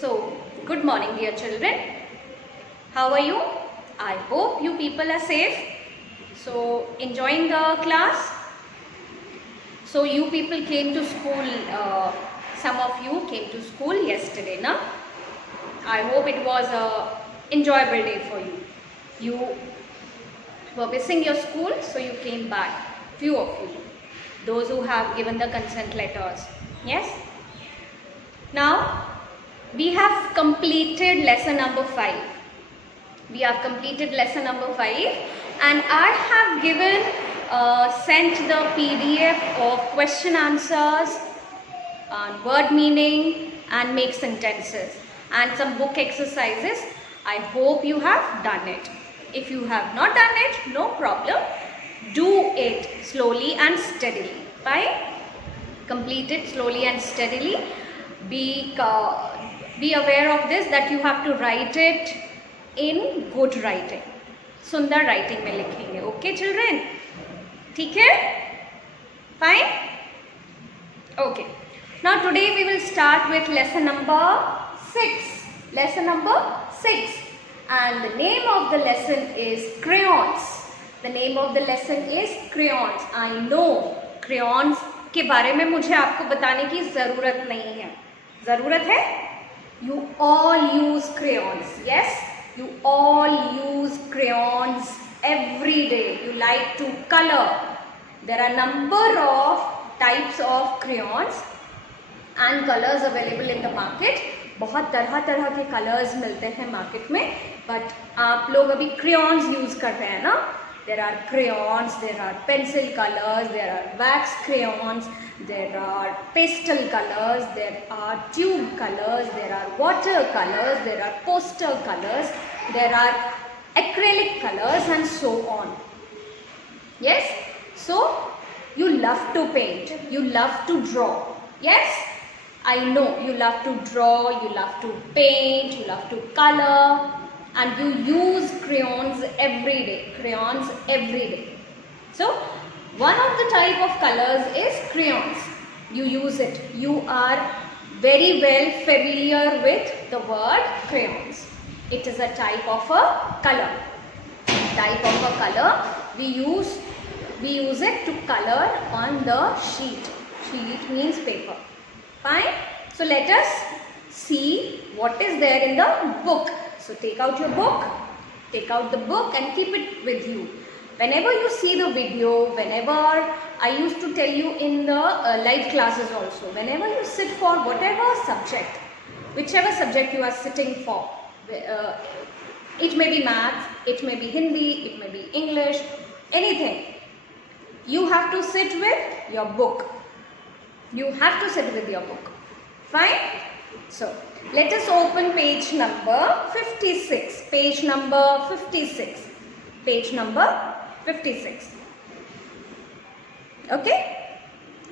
So, good morning dear children. How are you? I hope you people are safe. So, enjoying the class? So, you people came to school, some of you came to school yesterday, na? I hope it was a enjoyable day for you. You were missing your school, so you came back, few of you. Those who have given the consent letters. Yes? Now, we have completed lesson number 5. We have completed lesson number 5 and I have given, sent the PDF of question answers, word meaning and make sentences and some book exercises. I hope you have done it. If you have not done it, no problem. Do it slowly and steadily. Fine? Complete it slowly and steadily. Be aware of this that you have to write it in good writing. सुंदर writing में लिखेंगे. Okay children? ठीक है? Fine? Okay. Now today we will start with lesson number 6. Lesson number 6. And the name of the lesson is crayons. The name of the lesson is crayons. I know crayons के बारे में मुझे आपको बताने की ज़रूरत नहीं है. ज़रूरत है? You all use crayons. Yes? You all use crayons every day. You like to color. There are number of types of crayons and colors available in the market. बहुत तरह तरह के कलर्स मिलते हैं मार्केट में, बट आप लोग अभी crayons यूज कर रहे हैं ना. There are crayons, there are pencil colors, there are wax crayons, there are pastel colors, there are tube colors, there are water colors, there are poster colors, there are acrylic colors and so on. Yes? So, you love to paint, you love to draw. Yes? I know you love to draw, you love to paint, you love to color. And you use crayons every day. Crayons every day. So, one of the type of colors is crayons. You use it. You are very well familiar with the word crayons. It is a type of a color. Type of a color. We use it to color on the sheet. Sheet means paper. Fine. So, let us see what is there in the book. So take out your book, take out the book and keep it with you. Whenever you see the video, whenever I used to tell you in the live classes also, whenever you sit for whatever subject, whichever subject you are sitting for, it may be maths, it may be Hindi, it may be English, anything. You have to sit with your book. You have to sit with your book. Fine? So, let us open page number 56. Page number 56. Page number 56. Okay?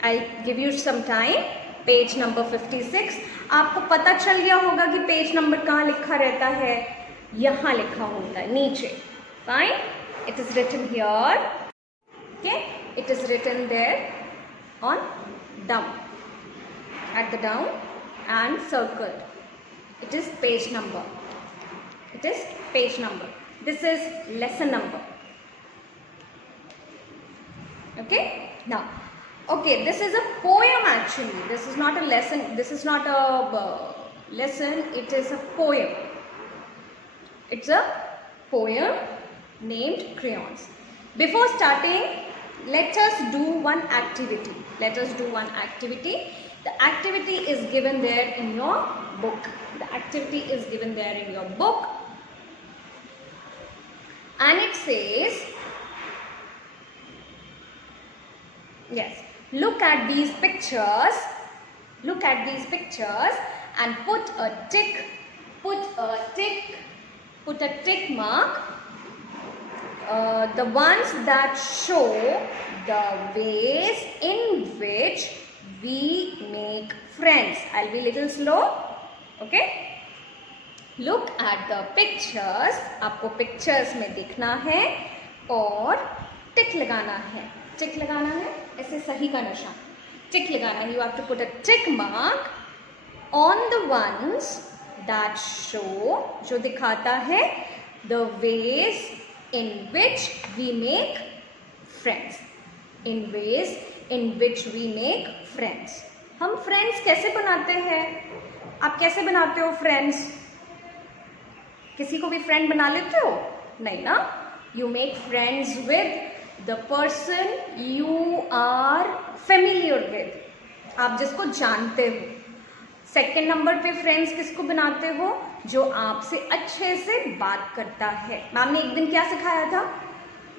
I'll give you some time. Page number 56. आपको पता चल गया होगा कि page number कहाँ लिखा रहता है. यहाँ लिखा होता है नीचे. Fine? It is written here. Okay? It is written there on down. At the down and circled. It is page number. It is page number. This is lesson number. Okay? Now, okay, this is a poem actually. This is not a lesson. This is not a lesson. It is a poem. It's a poem named Crayons. Before starting, let us do one activity. Let us do one activity. The activity is given there in your book. The activity is given there in your book. And it says, yes, look at these pictures. Look at these pictures and put a tick mark. The ones that show the ways in which we make friends. I'll be little slow. Okay? Look at the pictures. आपको pictures में दिखना है और tick लगाना है. Tick लगाना है ऐसे सही का निशान. Tick लगाना है. You have to put a tick mark on the ones that show, जो दिखाता है the ways in which we make friends, in ways in which we make friends. हम फ्रेंड्स कैसे बनाते हैं? आप कैसे बनाते हो फ्रेंड्स? किसी को भी फ्रेंड बना लेते हो? नहीं ना। You make friends with the person you are familiar with, आप जिसको जानते हो। सेकेंड नंबर पे फ्रेंड्स किसको बनाते हो? जो आपसे अच्छे से बात करता है। मैम ने एक दिन क्या सिखाया था?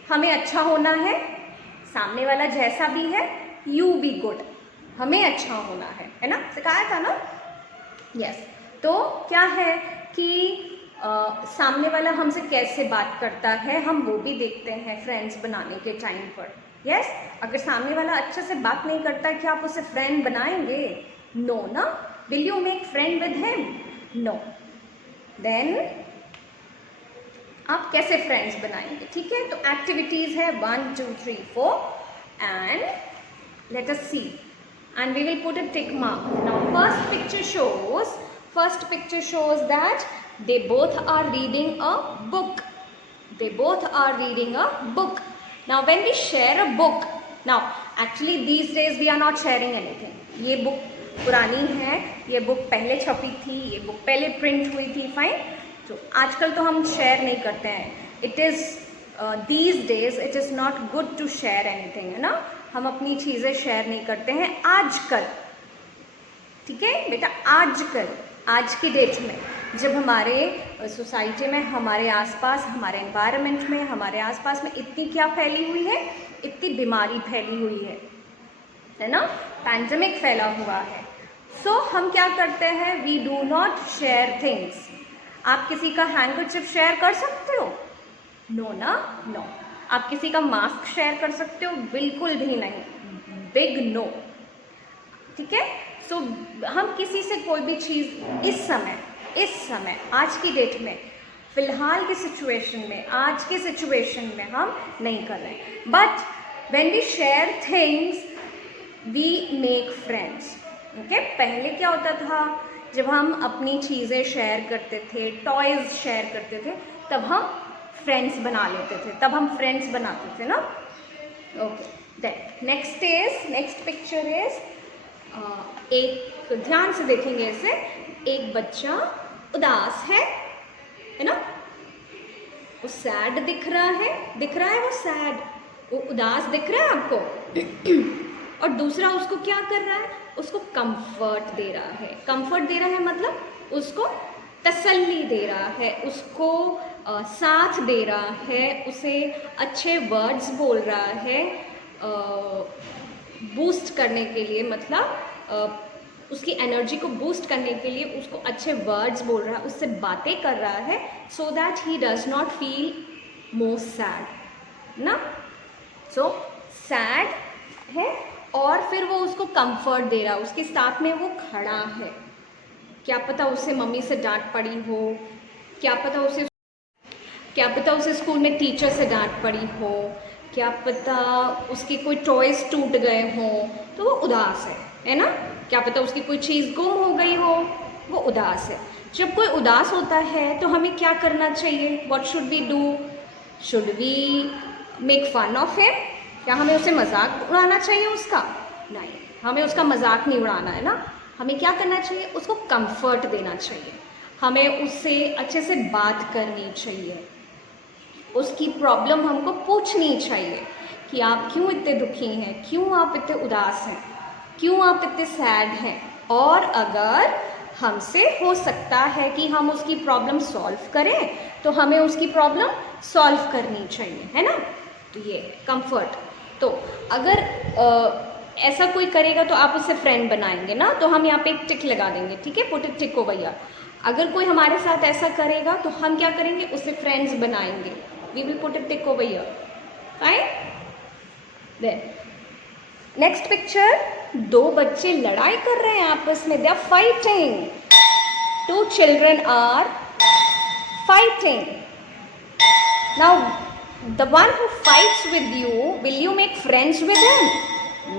हमें अच्छा होना है, सामने वाला जैसा भी है, यू बी गुड, हमें अच्छा होना है ना, सिखाया था ना? यस। तो क्या है कि सामने वाला हमसे कैसे बात करता है हम वो भी देखते हैं फ्रेंड्स बनाने के टाइम पर। यस। अगर सामने वाला अच्छे से बात नहीं करता, क्या आप उसे फ्रेंड बनाएंगे? नो ना। Will you make friend with him? No. Then आप कैसे फ्रेंड्स बनाएंगे? ठीक है, तो एक्टिविटीज है 1 2 3 4 and let us see and we will put a tick mark. Now first picture shows that they both are reading a book. They both are reading a book. Now when we share a book, now actually these days we are not sharing anything. ये book पुरानी है, ये book पहले छपी थी, ये book पहले print हुई थी, फाइन। तो आजकल तो हम शेयर नहीं करते हैं। It is these days it is not good to share anything, है ना। हम अपनी चीज़ें शेयर नहीं करते हैं आजकल, ठीक है बेटा। आजकल, आज की डेट में, जब हमारे सोसाइटी में, हमारे आसपास, हमारे एनवायरनमेंट में, हमारे आसपास में इतनी क्या फैली हुई है, इतनी बीमारी फैली हुई है ना, पैंडेमिक फैला हुआ है। सो हम क्या करते हैं? We do not share things. आप किसी का हैंडकरचिप शेयर कर सकते हो? नो ना, नो। आप किसी का मास्क शेयर कर सकते हो? बिल्कुल भी नहीं, बिग नो, ठीक है। सो हम किसी से कोई भी चीज़ इस समय आज की डेट में, फिलहाल की सिचुएशन में, आज के सिचुएशन में हम नहीं कर रहे। But when we share things we make friends, okay. पहले क्या होता था, जब हम अपनी चीज़ें शेयर करते थे, टॉयज़ शेयर करते थे, तब हम फ्रेंड्स बना लेते थे, तब हम फ्रेंड्स बनाते थे ना। Okay, then next picture is, एक ध्यान से देखेंगे इसे, एक बच्चा उदास है ना, वो सैड दिख रहा है वो सैड, वो उदास दिख रहा है आपको। और दूसरा उसको क्या कर रहा है? उसको कंफर्ट दे रहा है। कंफर्ट दे रहा है मतलब उसको तसल्ली दे रहा है, उसको साथ दे रहा है, उसे अच्छे वर्ड्स बोल रहा है, बूस्ट करने के लिए, मतलब उसकी एनर्जी को बूस्ट करने के लिए उसको अच्छे वर्ड्स बोल रहा है, उससे बातें कर रहा है, so that he does not feel more sad ना। सो सैड है और फिर वो उसको कंफर्ट दे रहा है, उसके साथ में वो खड़ा है। क्या पता उससे मम्मी से डांट पड़ी हो, क्या पता उसे स्कूल में टीचर से डांट पड़ी हो, क्या पता उसके कोई टॉयज टूट गए हों, तो वो उदास है ना। क्या पता उसकी कोई चीज़ गुम हो गई हो, वो उदास है। जब कोई उदास होता है तो हमें क्या करना चाहिए? What should we do? Should we make fun of him? क्या हमें उसे मजाक उड़ाना चाहिए उसका? नहीं, हमें उसका मजाक नहीं उड़ाना है ना। हमें क्या करना चाहिए? उसको कंफर्ट देना चाहिए, हमें उससे अच्छे से बात करनी चाहिए, उसकी प्रॉब्लम हमको पूछनी चाहिए कि आप क्यों इतने दुखी हैं, क्यों आप इतने उदास हैं, क्यों आप इतने सैड हैं। और अगर हमसे हो सकता है कि हम उसकी प्रॉब्लम सॉल्व करें तो हमें उसकी प्रॉब्लम सॉल्व करनी चाहिए, है ना। तो ये कंफर्ट। तो अगर ऐसा कोई करेगा तो आप उससे फ्रेंड बनाएंगे ना, तो हम यहाँ पे एक टिक लगा देंगे, ठीक है, put it tick over here. अगर कोई हमारे साथ ऐसा करेगा तो हम क्या करेंगे? उससे फ्रेंड्स बनाएंगे, we will put it tick over here, fine. Then next picture, दो बच्चे लड़ाई कर रहे हैं आपस में, they are fighting, two children are fighting. Now the one who fights with you, will you make friends with him?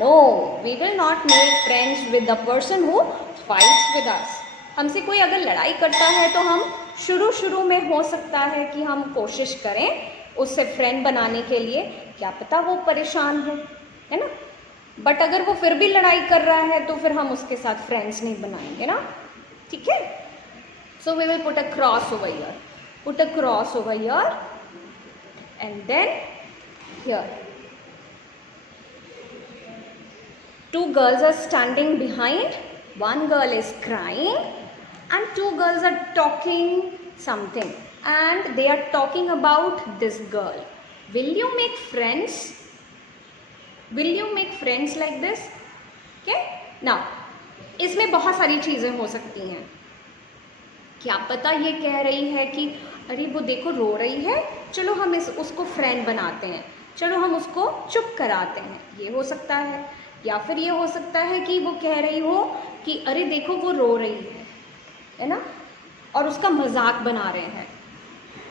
No, we will not make friends with the person who fights with us. हमसे कोई अगर लड़ाई करता है तो हम शुरू में हो सकता है कि हम कोशिश करें उससे फ्रेंड बनाने के लिए, क्या पता वो परेशान है ना। बट अगर वो फिर भी लड़ाई कर रहा है तो फिर हम उसके साथ फ्रेंड्स नहीं बनाएंगे ना, ठीक है। So we will put a cross over here, put a cross over here and then here. Two girls are standing behind, one girl is crying and two girls are talking something and they are talking about this girl. Will you make friends? Will you make friends like this? Okay? Now, इसमें बहुत सारी चीज़ें हो सकती हैं। क्या पता ये कह रही है कि अरे वो देखो रो रही है, चलो हम उसको फ्रेंड बनाते हैं, चलो हम उसको चुप कराते हैं, ये हो सकता है। या फिर ये हो सकता है कि वो कह रही हो कि अरे देखो वो रो रही है ना, और उसका मजाक बना रहे हैं।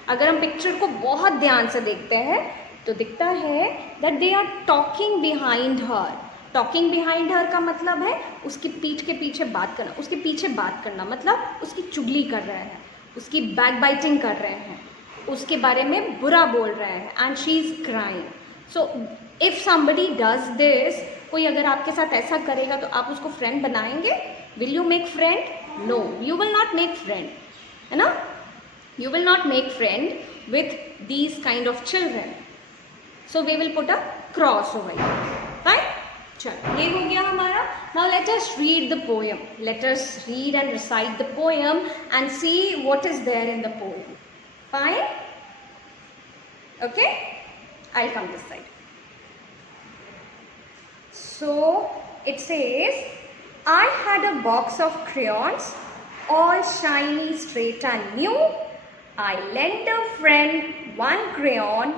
अगर हम पिक्चर को बहुत ध्यान से देखते हैं तो दिखता है that they are talking behind her. Talking behind her का मतलब है उसकी पीठ के पीछे बात करना, उसके पीछे बात करना मतलब उसकी चुगली कर रहे हैं, उसकी बैक बाइटिंग कर रहे हैं, उसके बारे में बुरा बोल रहे हैं and she is crying. So if somebody does this, कोई अगर आपके साथ ऐसा करेगा तो आप उसको फ्रेंड बनाएंगे? Will you make friend? No, you will not make friend, है ना। You will not make friend with these kind of children. So we will put a cross over here, fine. चलो ये हो गया हमारा। Now let us read the poem, let us read and recite the poem and see what is there in the poem, fine. Okay, I will come this side. So it says, I had a box of crayons, all shiny, straight and new. I lent a friend one crayon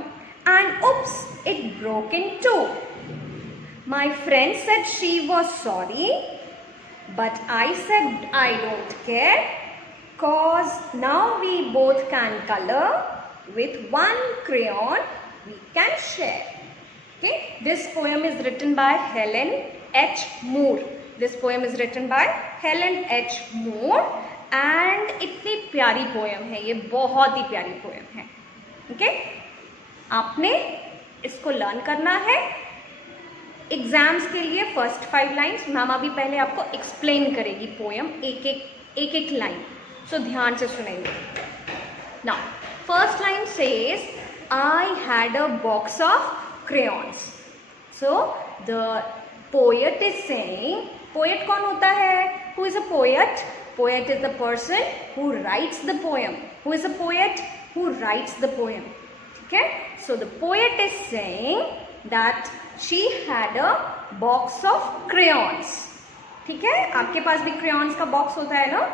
and oops, it broke in two. My friend said she was sorry, but I said I don't care, cause now we both can color, with one crayon we can share. Okay, this poem is written by Helen H. Moore. This poem is written by Helen H. Moore and इतनी प्यारी poem है ये, बहुत ही प्यारी poem है। Okay, आपने इसको learn करना है एग्जाम्स के लिए। फर्स्ट 5 लाइन्स मैम अभी पहले आपको एक्सप्लेन करेगी पोएम, एक लाइन, सो ध्यान से सुनेंगे। Now first line says, I had a box of crayons. So the poet is saying, poet कौन होता है? Who is a poet? Poet is the person who writes the poem. Who is a poet? Who writes the poem. Okay? So the poet is saying that she had a box of crayons. ठीक है, आपके पास भी crayons का box होता है ना?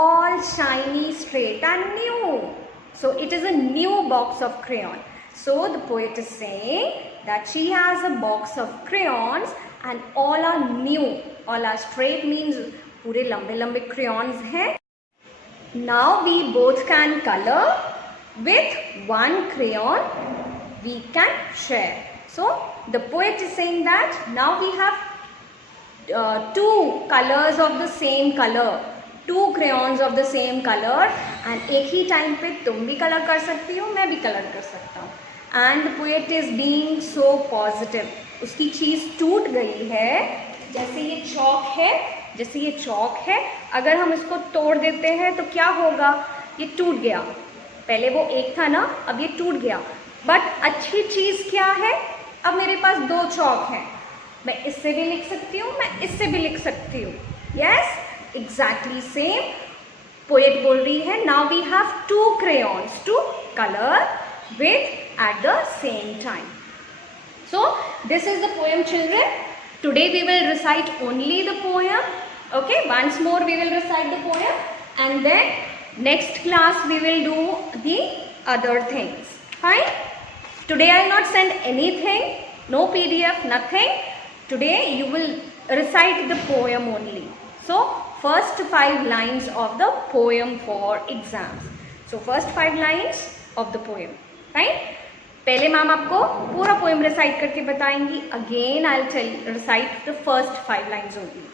All shiny, straight and new. So it is a new box of crayon. So the poet is saying that she has a box of crayons and all are new. All are straight means पूरे लंबे लंबे crayons हैं. Now we both can color, with one crayon we can share. So the poet is saying that now we have 2 colors of the same color, 2 crayons of the same color and एक ही time पे तुम भी colour कर सकती हो, मैं भी colour कर सकता हूँ। And the poet is being so positive. उसकी चीज़ टूट गई है, जैसे ये चौक है, जैसे ये चौक है, अगर हम इसको तोड़ देते हैं तो क्या होगा? ये टूट गया। पहले वो एक था ना, अब ये टूट गया। बट अच्छी चीज़ क्या है? अब मेरे पास 2 चौक हैं, मैं इससे भी लिख सकती हूँ, मैं इससे भी लिख सकती हूँ। यस, एग्जैक्टली सेम पोएट बोल रही है, now we have 2 crayons to colour with at the same time. So this is the poem, children. Today we will recite only the poem. Okay, once more we will recite the poem and then next class we will do the other things. Fine. Today I will not send anything, no PDF, nothing. Today you will recite the poem only. So first 5 lines of the poem for exams. So first 5 lines of the poem. Fine. पहले ma'am आपको पूरा poem recite करके बताएंगी। Again I will recite the first 5 lines only.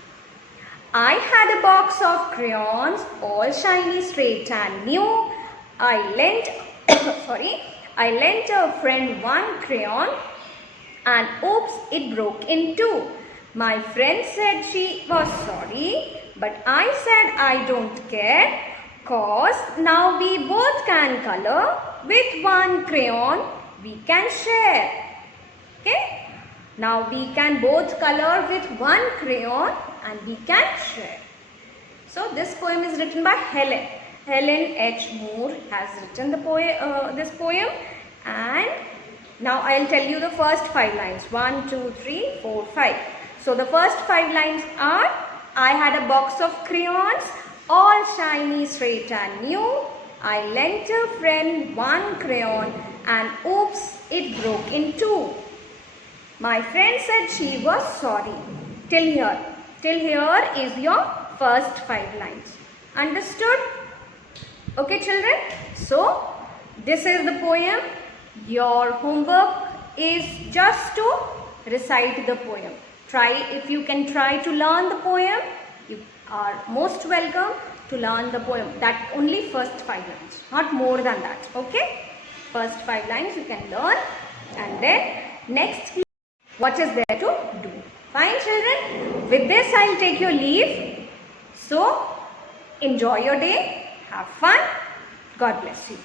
I had a box of crayons, all shiny, straight and new. I lent, I lent a friend one crayon and oops, it broke in two. My friend said she was sorry, but I said I don't care, cause now we both can color. With one crayon, we can share. Okay? Now we can both color with one crayon and we can share. So this poem is written by Helen. Helen H. Moore has written this poem, and now I will tell you the first 5 lines. 1, 2, 3, 4, 5. So the first 5 lines are, I had a box of crayons, all shiny, straight and new. I lent a friend one crayon and oops, it broke in two. My friend said she was sorry. Till here. Till here is your first 5 lines. Understood? Okay, children. So, this is the poem. Your homework is just to recite the poem. If you can try to learn the poem, you are most welcome to learn the poem. That only first 5 lines, not more than that. Okay? First 5 lines you can learn, and then next, what is there to do? Fine, children. With this, I will take your leave. So, enjoy your day. Have fun. God bless you.